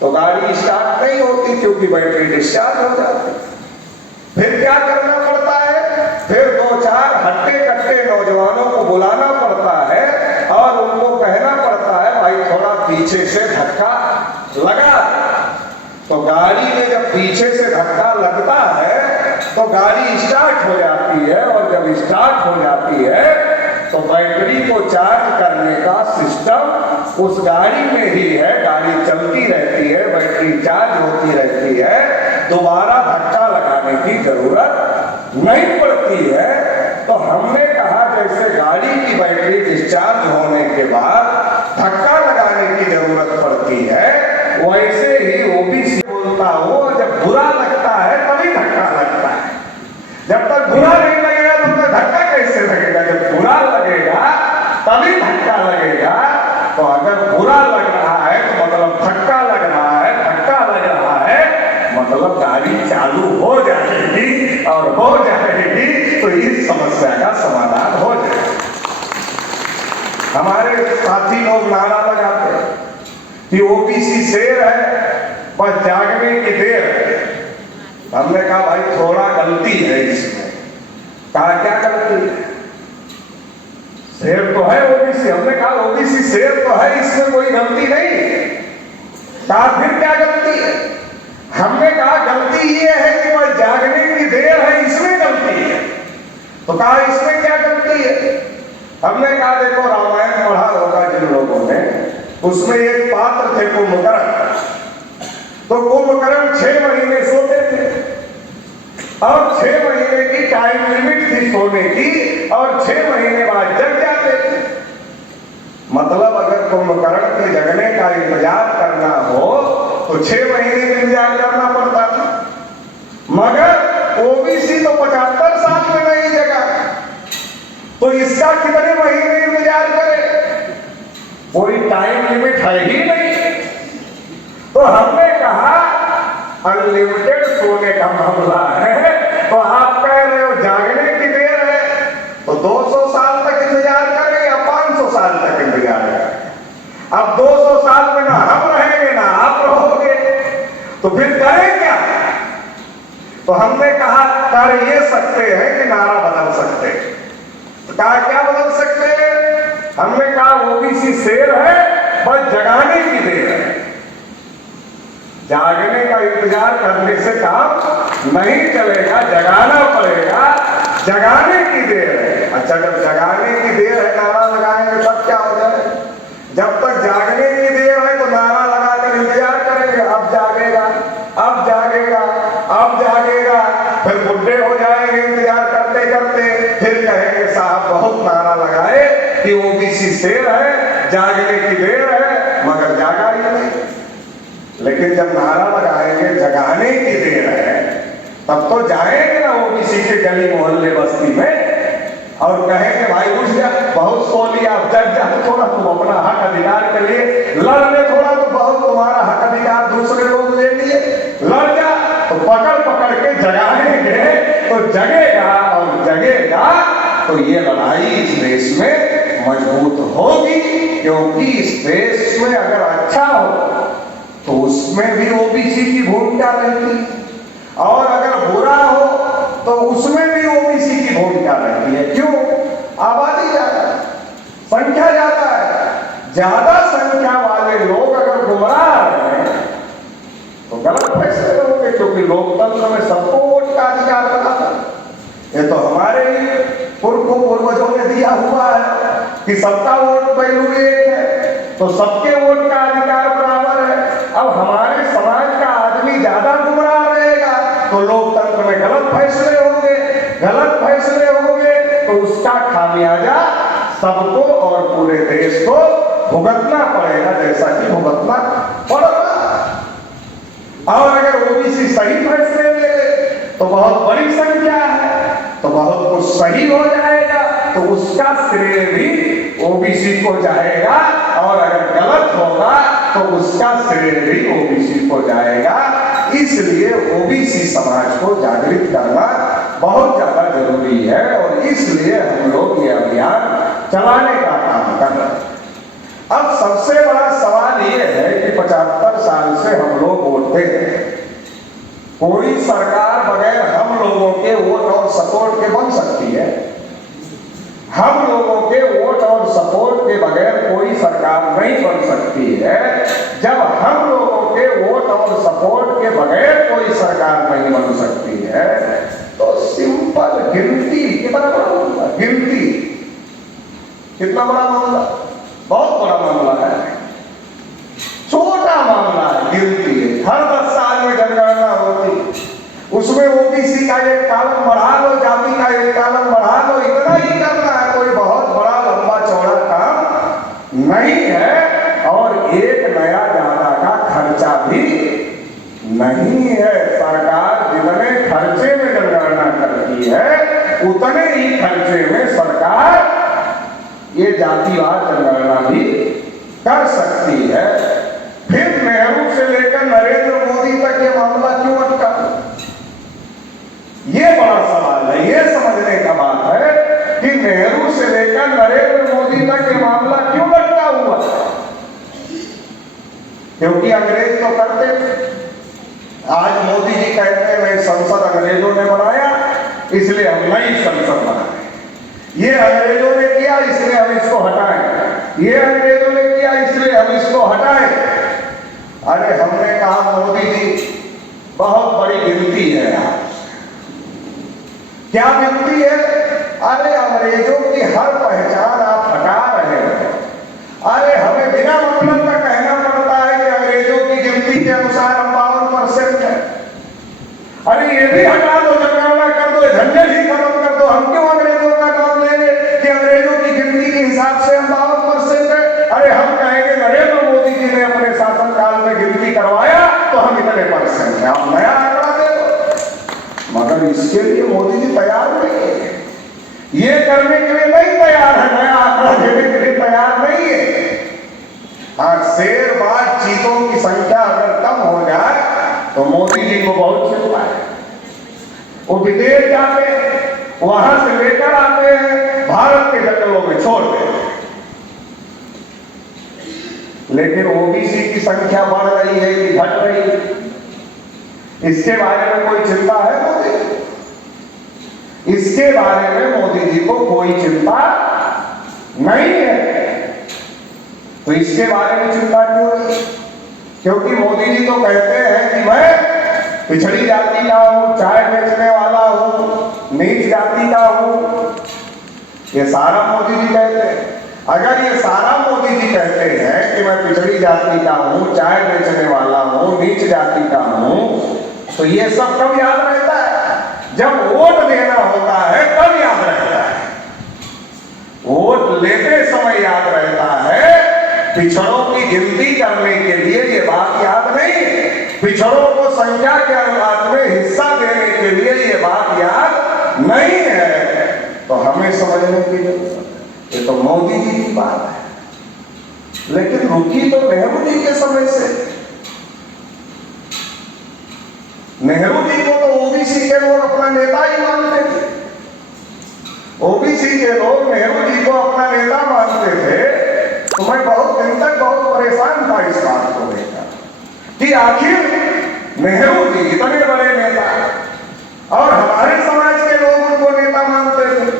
तो गाड़ी स्टार्ट नहीं होती क्योंकि बैटरी डिस्चार्ज हो जाती। फिर क्या करना पड़ता है, फिर 2-4 हट्टे कट्टे नौजवानों को बुलाना पड़ता है और उनको कहना पड़ता है भाई थोड़ा पीछे से धक्का लगा। तो गाड़ी में जब पीछे से धक्का लगता है तो गाड़ी स्टार्ट हो जाती है, और जब स्टार्ट हो जाती है तो बैटरी को चार्ज करने का सिस्टम उस गाड़ी में ही है। गाड़ी चलती रहती है, बैटरी चार्ज होती रहती है, दोबारा धक्का लगाने की जरूरत नहीं पड़ती है। तो हमने कहा जैसे गाड़ी की बैटरी डिस्चार्ज होने के बाद धक्का लगाने की जरूरत पड़ती है, वैसे ही ओबीसी बोलता हूं जब बुरा लगता है तभी धक्का लगता है। जब तक बुरा नहीं लगेगा तब तक धक्का कैसे लगेगा? जब बुरा लगेगा तभी धक्का लगेगा। तो अगर बुरा लग रहा है तो मतलब धक्का लग रहा है, धक्का लग रहा है मतलब गाड़ी चालू हो जाएगी, और हो जाएगी तो इस समस्या का समाधान हो जाएगा। हमारे साथी लोग नारा लगाते हैं कि ओबीसी शेर है बस जागने की देर है। हमने कहा भाई थोड़ा गलती है इसमें। कहा क्या गलती है? शेर तो है ओबीसी। हमने कहा ओबीसी शेर तो है, इसमें कोई गलती नहीं। कहा फिर क्या गलती है? हमने कहा गलती ये है कि वह जागने की देर है, इसमें गलती है। तो कहा इसमें क्या गलती है? हमने कहा देखो रामायण पढ़ा होगा जिन लोगों ने, उसमें एक पात्र थे कुंभकर्ण। तो कुंभकर्ण 6 महीने सोते थे और 6 महीने की टाइम लिमिट थी सोने की, और 6 महीने बाद जग जाते थे। मतलब अगर कुंभकर्ण के जगने का इंतजार करना हो तो 6 महीने इंतजार करना पड़ता था। मगर ओबीसी तो 75 साल में नहीं जगा, तो इसका कितने महीने इंतजार करे? कोई टाइम लिमिट है ही नहीं। तो हमने कहा अनलिमिटेड सोने का मामला है, तो आप कह रहे हो जागने की देर है, तो 200 साल तक इंतजार करें या 500 साल तक इंतजार करें? अब 200 साल में ना हम रहेंगे ना आप रहोगे, तो फिर करें क्या? तो हमने कहा कर ये सकते हैं कि नारा बदल सकते हैं। तो कहा क्या बदल सकते हैं? हमने कहा ओबीसी शेर है बस जगाने की देर है। जागने का इंतजार करने से काम नहीं चलेगा, जगाना पड़ेगा। जगाने की देर है। अच्छा जब जगाने की देर है नारा लगाएंगे तब क्या हो जाए? जब तक जागने की देर है तो नारा लगाकर इंतजार करेंगे, अब जागेगा, अब जागेगा, अब जागेगा, फिर बुढ़े हो जाएंगे इंतजार करते करते, फिर कहेंगे साहब बहुत नारा लगाए कि ओबीसी शेर है, जागने की देर है, मगर जागा ही नहीं। लेकिन जब नारा लगाएंगे जगाने की देर है, तब तो जाएंगे ना ओबीसी के गली मोहल्ले बस्ती में और कहेंगे भाई उठ जा, बहुत सो लिया, अब जग जा, थोड़ा तुम अपना हक अधिकार के लिए लड़ ले, थोड़ा तो बहुत तुम्हारा हक अधिकार दूसरे लोग ले लिए, लड़ जा। तो पकड़ पकड़ के जगाएंगे तो जगेगा, और जगेगा तो ये लड़ाई इस देश में मजबूत होगी। क्योंकि इस देश में अगर अच्छा हो तो उसमें भी ओबीसी की भूमिका रहती है, और अगर बुरा हो तो उसमें भी ओबीसी की भूमिका रहती है। क्यों? आबादी ज्यादा है, संख्या ज्यादा है। ज्यादा संख्या वाले लोग अगर गुमराह हैं तो गलत फैसले होंगे, क्योंकि लोकतंत्र में सबको वोट का अधिकार बना था। ये तो हमारे ही पूर्वजों ने दिया हुआ है कि सबका वोट पहलू एक है, तो सबके वोट का अधिकार बराबर है। अब हमारे समाज का आदमी ज्यादा गुमराह रहेगा तो लोकतंत्र में गलत फैसले होंगे, गलत फैसले होंगे तो उसका खामियाजा सबको और पूरे देश को भुगतना पड़ेगा, जैसा कि भुगतना पड़ रहा। और अगर ओबीसी सही फैसले ले तो बहुत बड़ी संख्या है, तो बहुत कुछ सही हो जाएगा, तो उसका श्रेय भी ओबीसी को जाएगा, और अगर गलत होगा तो उसका श्रेय भी ओबीसी को जाएगा। इसलिए ओबीसी समाज को जागृत करना बहुत ज्यादा जरूरी है, और इसलिए हम लोग ये अभियान चलाने का काम कर रहे हैं। अब सबसे बड़ा सवाल यह है कि 75 साल से हम लोग वोटते हैं, कोई सरकार बगैर हम लोगों के वोट और सपोर्ट के बन सकती है? हम लोगों के वोट और सपोर्ट के बगैर कोई सरकार नहीं बन सकती है। जब हम लोगों के वोट और सपोर्ट के बगैर कोई सरकार नहीं बन सकती है, तो सिंपल गिनती कितना बड़ा मामला, गिनती कितना बड़ा मामला, बहुत बड़ा मामला है, छोटा मामला है, गिनती है। हर 10 साल में जनगणना होती, उसमें ओबीसी का एक कालम बढ़ा लो, जाति का एक कालम बढ़ा लो, इतना ही करना है, कोई बहुत बड़ा लंबा चौड़ा काम नहीं है। और एक नया ज्यादा का खर्चा भी नहीं है। सरकार जितने खर्चे में जनगणना करती है, उतने ही खर्चे में सरकार ये जातिवाद जनगणना भी कर सकती है। फिर नेहरू से लेकर नरेंद्र मोदी तक ये मामला क्यों अटका? ये बड़ा सवाल है। ये समझने का बात है कि नेहरू से लेकर नरेंद्र मोदी तक ये मामला क्यों लटका हुआ है? क्योंकि अंग्रेज तो करते थे। आज मोदी जी कहते हैं नहीं, संसद अंग्रेजों ने बनाया इसलिए हम नई संसद बनाए, ये अंग्रेजों ने किया इसलिए हम इसको हटाएं, ये अंग्रेजों ने किया इसलिए हम इसको हटाएं। अरे हमने कहा मोदी जी बहुत बड़ी गिनती है यार। क्या गिनती है? अरे अंग्रेजों की हर पहचान आप हटा रहे हो। अरे हमें बिना मतलब का कहना पड़ता है कि अंग्रेजों की गिनती के अनुसार हम 52% है। अरे ये भी हटा दो, जनगणना कर दो, झंझट ही खत्म कर दो। हम क्यों अंग्रेजों का नाम लेंगे कि अंग्रेजों की गिनती के हिसाब से हम 52% है? अरे हम कहेंगे नरेंद्र मोदी जी ने अपने शासनकाल में गिनती करवाया तो हम इतने परसेंट है, आप नया आंकड़ा दे दो। मगर इसके लिए मोदी जी तैयार नहीं है, ये करने के लिए नहीं तैयार है, नया आंकड़ा देने के लिए तैयार नहीं है। हाँ, शेर बाज चीतों की संख्या अगर कम हो जाए तो मोदी जी को बहुत चिंता है। वो विदेश जाते हैं, वहां से लेकर आते हैं, भारत के जंगलों में छोड़ देते हैं। लेकिन ओबीसी की संख्या बढ़ रही है कि घट रही है, इसके बारे में कोई चिंता है मोदी? इसके बारे में मोदी जी को कोई चिंता नहीं है। तो इसके बारे में चिंता क्यों नहीं? क्योंकि मोदी जी तो कहते हैं कि मैं पिछड़ी जाति का हूं, चाय बेचने वाला हूं, नीच जाति का हूं। ये सारा मोदी जी कहते हैं। अगर ये सारा मोदी जी कहते हैं कि मैं पिछड़ी जाति का हूं, चाय बेचने वाला हूं, नीच जाति का हूं, तो ये सब कब याद रहता है? जब वोट देना होता है तब याद रहता है। वोट लेते समय याद रहता है। पिछड़ों की गिनती करने के लिए ये बात याद नहीं है। पिछड़ों को संख्या के अनुपात में हिस्सा देने के लिए ये बात याद नहीं है। तो हमें समझने की जरूरत है, ये तो मोदी जी की बात है, लेकिन रुकी तो नेहरू जी के समय से। नेहरू जी को तो ओबीसी के लोग अपना नेता ही मानते थे। ओबीसी के लोग नेहरू जी को अपना नेता मानते थे। तो मैं बहुत दिन तक बहुत परेशान था इस बात को लेकर कि आखिर नेहरू जी इतने बड़े नेता और हमारे समाज के लोग उनको नेता मानते थे,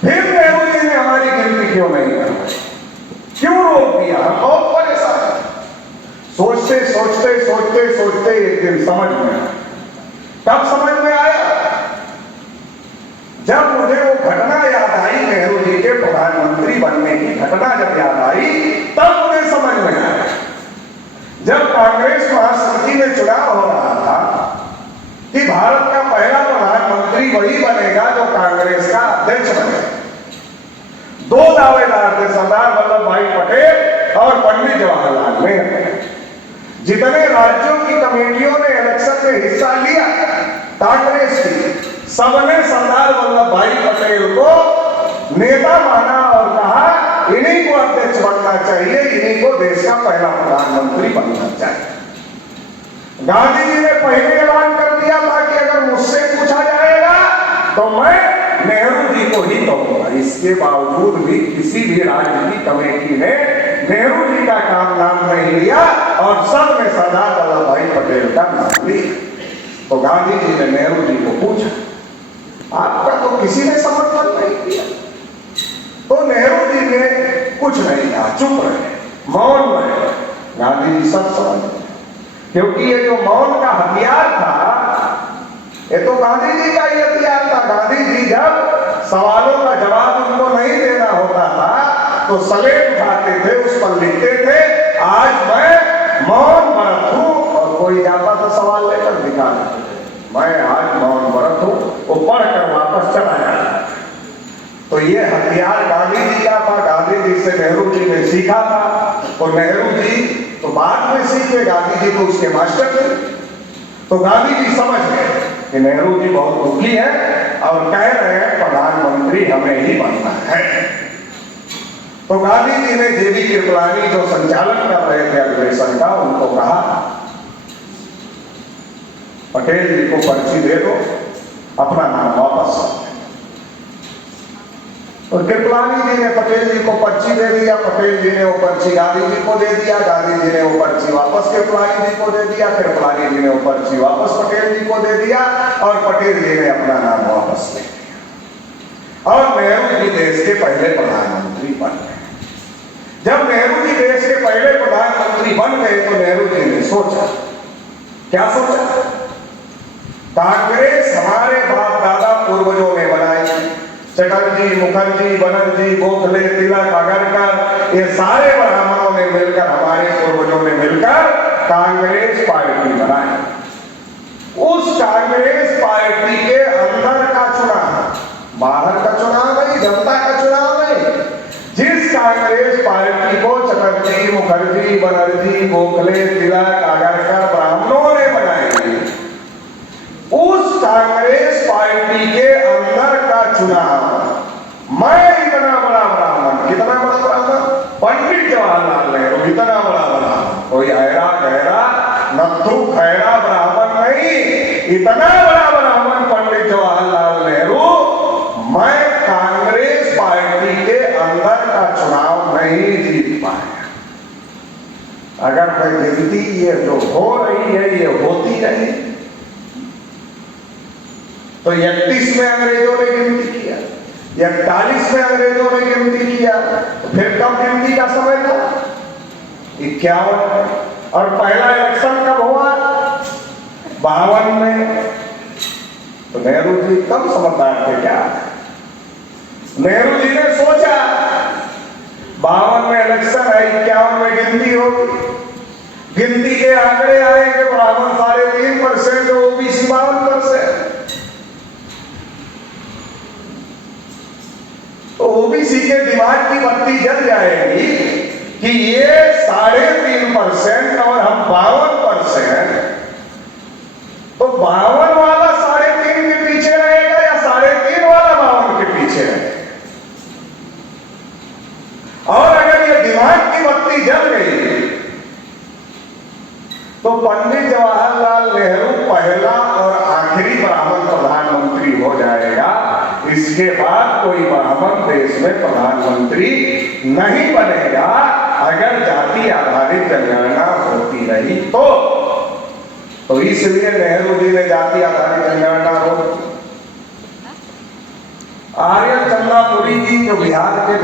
फिर नेहरू जी ने हमारी गिनती क्यों नहीं करवाई, क्यों रोक दिया? हम बहुत परेशान। सोचते सोचते सोचते सोचते एक दिन समझ में आया। कब समझ में आया? जब मुझे वो घटना याद आई, नेहरू जी के प्रधानमंत्री बनने की घटना जब याद आई, तब मुझे समझ में आया। जब कांग्रेस महासमिति में चुनाव हो रहा था कि भारत का पहला प्रधानमंत्री वही बनेगा जो कांग्रेस का अध्यक्ष बनेगा। दो दावेदार थे, सरदार वल्लभ भाई पटेल और पंडित जवाहरलाल नेहरू। जितने राज्यों की कमेटियों ने इलेक्शन में हिस्सा लिया कांग्रेस की, सबने सरदार वल्लभ भाई पटेल को नेता माना और कहा इन्हीं को अध्यक्ष बनना चाहिए, इन्हीं को देश का पहला प्रधानमंत्री बनना चाहिए। गांधी जी ने पहले ऐलान कर दिया था कि अगर मुझसे पूछा जाएगा तो मैं नेहरू जी को ही कहूंगा। इसके बावजूद भी किसी भी राज्य की कमेटी ने नेहरू जी का नाम नहीं लिया और सब में सरदार वल्लभ भाई पटेल का नाम लिया। तो गांधी जी ने नेहरू जी को पूछा, आपका तो किसी ने समर्थन नहीं किया। तो नेहरू जी ने कुछ नहीं कहा, चुप रहे, मौन रहे। गांधी जी सब समझ गए, क्योंकि ये जो मौन का हथियार था, ये तो गांधी जी का ही हथियार था। गांधी जी जब सवालों का जवाब उनको नहीं देना होता था तो स्लेट उठाते थे, उस पर लिखते थे, आज मैं मौन व्रत हूं, और कोई जाता था सवाल लेकर दिखा देते थे, मैं आज मौन व्रत हूं, वो पढ़कर वापस चला जाता। तो ये हथियार गांधी जी का था, गांधी जी से नेहरू जी ने सीखा था। तो नेहरू जी तो बाद में सीखे, गांधी जी तो उसके मास्टर थे। तो गांधी जी समझ गए कि नेहरू जी बहुत दुखी है और कह रहे हैं प्रधानमंत्री हमें ही बनना है। तो गांधी जी ने जेबी कृपलानी जो संचालन कर रहे थे अधिवेशन का, उनको कहा, पटेल जी को पर्ची दे दो, अपना नाम वापस। और कृपलानी जी ने पटेल जी को पर्ची दे दिया, पटेल जी ने वो पर्ची गांधी जी को दे दिया, गांधी जी ने वो पर्ची वापस कृपलानी जी को दे दिया, कृपलानी जी ने वो पर्ची वापस पटेल जी को दे दिया, और पटेल जी ने अपना नाम वापस ले लिया। और नेहरू जी देश के पहले प्रधानमंत्री बन गए। जब नेहरू जी देश के पहले प्रधानमंत्री बन गए तो नेहरू जी ने सोचा, क्या सोचा? कांग्रेस हमारे बाप दादा पूर्वजों ने बनाई, चटर्जी, मुखर्जी, बनर्जी, गोखले, तिलक, आगरकर, ये सारे ब्राह्मणों ने मिलकर, हमारे पूर्वजों ने मिलकर कांग्रेस पार्टी बनाई। उस कांग्रेस पार्टी के अंदर का चुनाव, बाहर का चुनाव नहीं, जनता का चुनाव नहीं, जिस कांग्रेस पार्टी को चटर्जी, मुखर्जी, बनर्जी, गोखले, तिलक, आगरकर ब्राह्मणों ने बनाई, उस कांग्रेस पार्टी के अंदर का चुनाव, मैं इतना बड़ा ब्राह्मण, कितना बड़ा ब्राह्मण, पंडित जवाहरलाल नेहरू इतना बड़ा ब्राह्मण, कोई ऐरा गहरा नथु खैरा ब्राह्मण नहीं, इतना बड़ा ब्राह्मण पंडित जवाहरलाल नेहरू, मैं कांग्रेस पार्टी के अंदर का चुनाव नहीं जीत पाया। अगर मैं गिनती ये जो हो रही है ये होती रही तो 31 में अंग्रेजों ने गिनती किया, 41 में अंग्रेजों ने गिनती किया, तो फिर कब गिनती का समय था? 51। और पहला इलेक्शन कब हुआ? 52 में। तो नेहरू जी कब समझदार थे क्या? नेहरू जी ने सोचा 52 में इलेक्शन है, 51 में गिनती होगी, गिनती के आंकड़े आएंगे, ब्राह्मण 3.5%, ओबीसी 52%। तो ओबीसी के दिमाग की बत्ती जल जाएगी कि ये 3.5% और हम 52%, तो 52 वाला 3.5 के पीछे रहेगा या 3.5 वाला 52 के पीछे रहेगा? और अगर ये दिमाग की बत्ती जल गई तो पंडित जवाहरलाल नेहरू पहला और आखिरी ब्राह्मण प्रधानमंत्री हो जाएगा। इसके बाद कोई ब्राह्मण देश में प्रधानमंत्री नहीं बनेगा अगर जाति आधारित जनगणना होती रही तो इसलिए नेहरू जी ने जाति आधारित जनगणना रोक दी। आर्य चंद्रापुरी जी जो बिहार के